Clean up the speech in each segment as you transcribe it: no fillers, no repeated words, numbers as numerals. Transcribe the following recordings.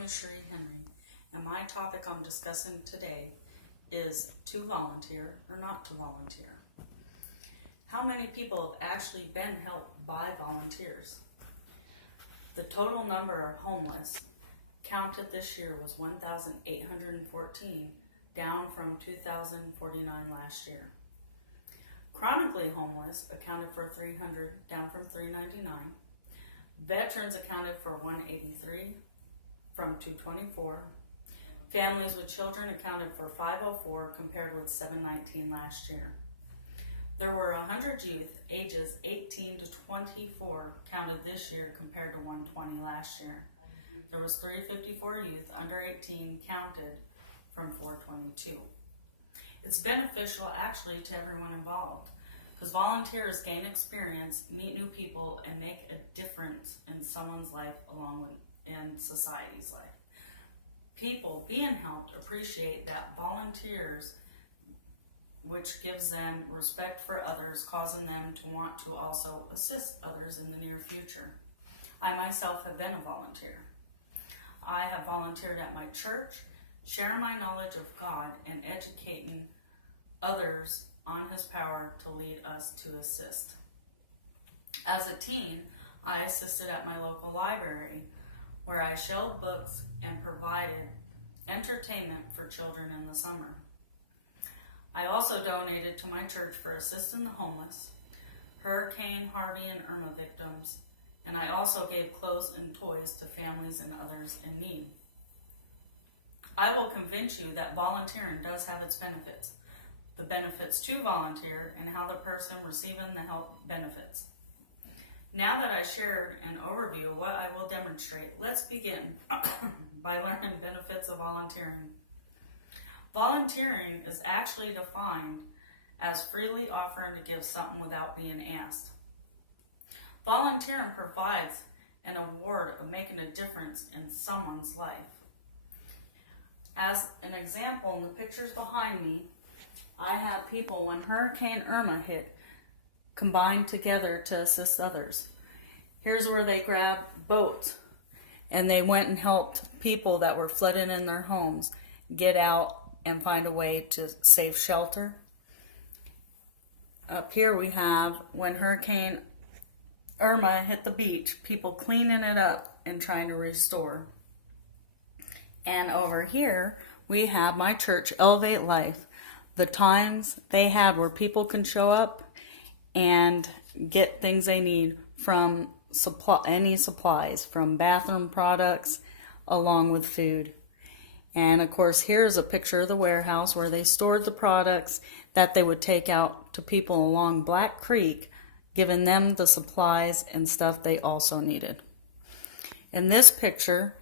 name is Sheree Henry, and my topic I'm discussing today is to volunteer or not to volunteer. How many people have actually been helped by volunteers? The total number of homeless counted this year was 1,814, down from 2,049 last year. Chronically homeless accounted for 300, down from 399. Veterans accounted for 183 from 224. Families with children accounted for 504 compared with 719 last year. There were 100 youth ages 18 to 24 counted this year compared to 120 last year. There was 354 youth under 18 counted from 422. It's beneficial actually to everyone involved because volunteers gain experience, meet new people, and make a difference in someone's life along with in society's life. People being helped appreciate that volunteers, which gives them respect for others, causing them to want to also assist others in the near future. I myself have been a volunteer. I have volunteered at my church, sharing my knowledge of God and educating others on His power to lead us to assist. As a teen, I assisted at my local library where I shelved books and provided entertainment for children in the summer. I also donated to my church for assisting the homeless, Hurricane Harvey and Irma victims, and I also gave clothes and toys to families and others in need. I will convince you that volunteering does have its benefits, the benefits to volunteer and how the person receiving the help benefits. Now that I shared an overview of what I will demonstrate, let's begin by learning benefits of volunteering. Volunteering is actually defined as freely offering to give something without being asked. Volunteering provides an award of making a difference in someone's life. As an example, in the pictures behind me, I have people when Hurricane Irma hit combined together to assist others. Here's where they grabbed boats and they went and helped people that were flooded in their homes get out and find a way to save shelter. Up here we have when Hurricane Irma hit the beach, people cleaning it up and trying to restore. And over here we have my church, Elevate Life, the times they had where people can show up and get things they need from any supplies, from bathroom products along with food. And of course, here's a picture of the warehouse where they stored the products that they would take out to people along Black Creek, giving them the supplies and stuff they also needed. In this picture,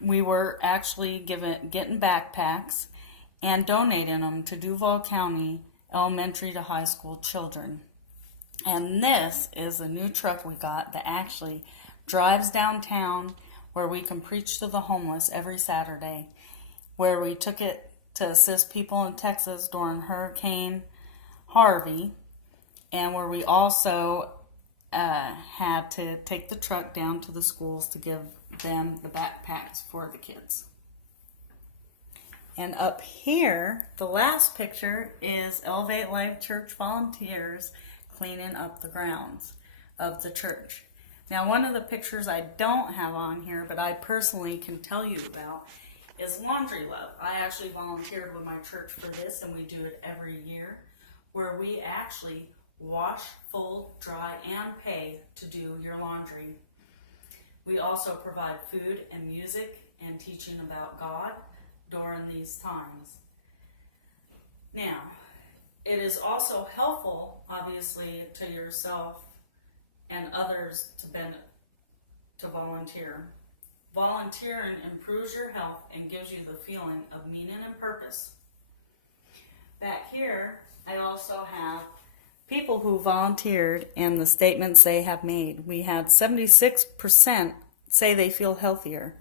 we were actually getting backpacks and donating them to Duval County elementary to high school children. And this is a new truck we got that actually drives downtown where we can preach to the homeless every Saturday, where we took it to assist people in Texas during Hurricane Harvey, and where we also had to take the truck down to the schools to give them the backpacks for the kids. And up here, the last picture is Elevate Life Church volunteers cleaning up the grounds of the church. Now, one of the pictures I don't have on here, but I personally can tell you about, is Laundry Love. I actually volunteered with my church for this, and we do it every year, where we actually wash, fold, dry, and pay to do your laundry. We also provide food and music and teaching about God during these times. Now, it is also helpful, obviously, to yourself and others to volunteer. Volunteering improves your health and gives you the feeling of meaning and purpose. Back here, I also have people who volunteered and the statements they have made. We had 76% say they feel healthier.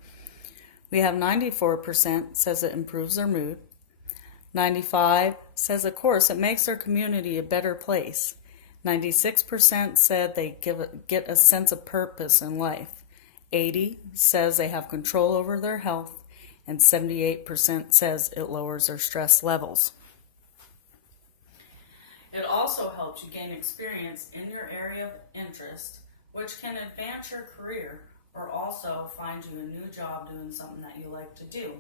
We have 94% says it improves their mood. 95 says, of course, it makes their community a better place. 96% said they get a sense of purpose in life. 80 says they have control over their health, and 78% says it lowers their stress levels. It also helps you gain experience in your area of interest, which can advance your career or also find you a new job doing something that you like to do.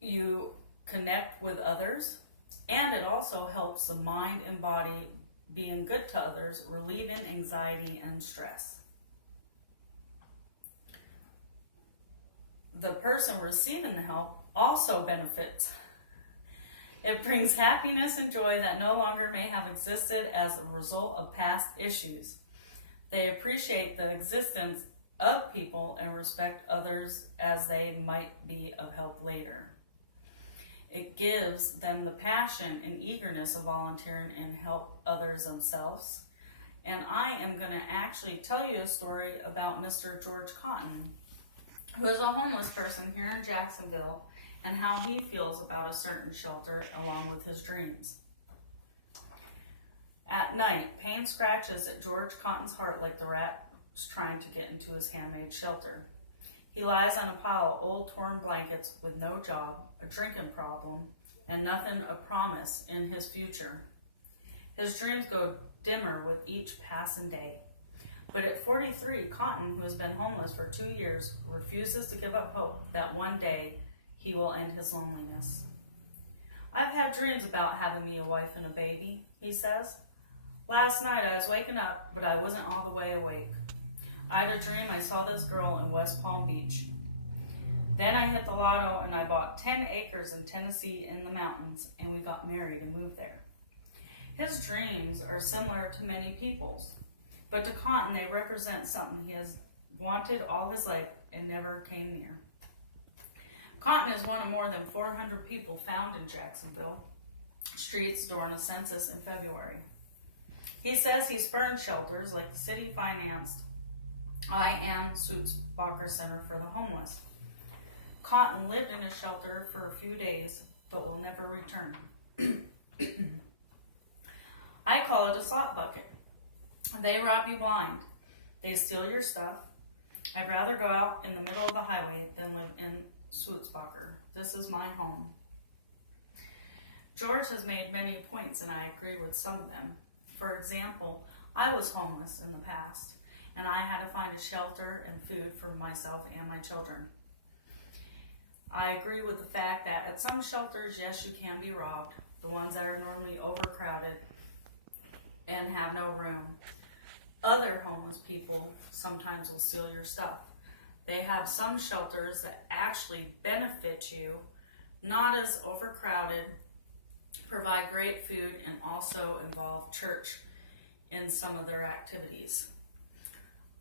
You connect with others, and it also helps the mind and body being good to others, relieving anxiety and stress. The person receiving the help also benefits. It brings happiness and joy that no longer may have existed as a result of past issues. They appreciate the existence of people and respect others as they might be of help later. It gives them the passion and eagerness of volunteering and help others themselves. And I am going to actually tell you a story about Mr. George Cotton, who is a homeless person here in Jacksonville, and how he feels about a certain shelter along with his dreams. At night, pain scratches at George Cotton's heart like the rat is trying to get into his handmade shelter. He lies on a pile of old torn blankets with no job, a drinking problem, and nothing of promise in his future. His dreams go dimmer with each passing day. But at 43, Cotton, who has been homeless for 2 years, refuses to give up hope that one day he will end his loneliness. I've had dreams about having me a wife and a baby, he says. Last night I was waking up, but I wasn't all the way awake. I had a dream I saw this girl in West Palm Beach. Then I hit the lotto and I bought 10 acres in Tennessee in the mountains, and we got married and moved there. His dreams are similar to many people's, but to Cotton they represent something he has wanted all his life and never came near. Cotton is one of more than 400 people found in Jacksonville streets during a census in February. He says he spurned shelters like the city-financed I Am Sulzbacher Center for the Homeless. Cotton lived in a shelter for a few days, but will never return. I call it a slot bucket. They rob you blind. They steal your stuff. I'd rather go out in the middle of the highway than live in Sulzbacher. This is my home. George has made many points, and I agree with some of them. For example, I was homeless in the past, and I had to find a shelter and food for myself and my children. I agree with the fact that at some shelters, yes, you can be robbed, the ones that are normally overcrowded and have no room. Other homeless people sometimes will steal your stuff. They have some shelters that actually benefit you, not as overcrowded, provide great food, and also involve church in some of their activities.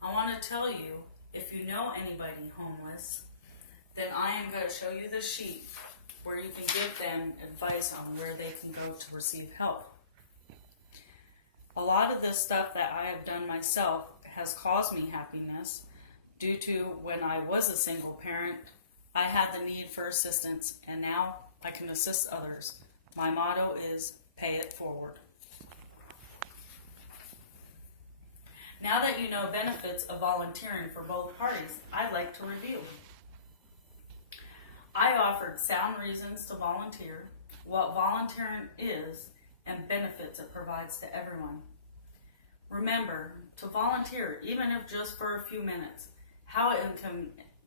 I want to tell you, if you know anybody homeless, then I am going to show you the sheet where you can give them advice on where they can go to receive help. A lot of this stuff that I have done myself has caused me happiness due to when I was a single parent, I had the need for assistance, and now I can assist others. My motto is pay it forward. Now that you know benefits of volunteering for both parties, I'd like to review. I offered sound reasons to volunteer, what volunteering is, and benefits it provides to everyone. Remember to volunteer, even if just for a few minutes, how it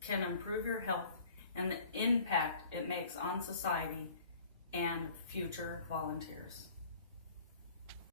can improve your health and the impact it makes on society and future volunteers.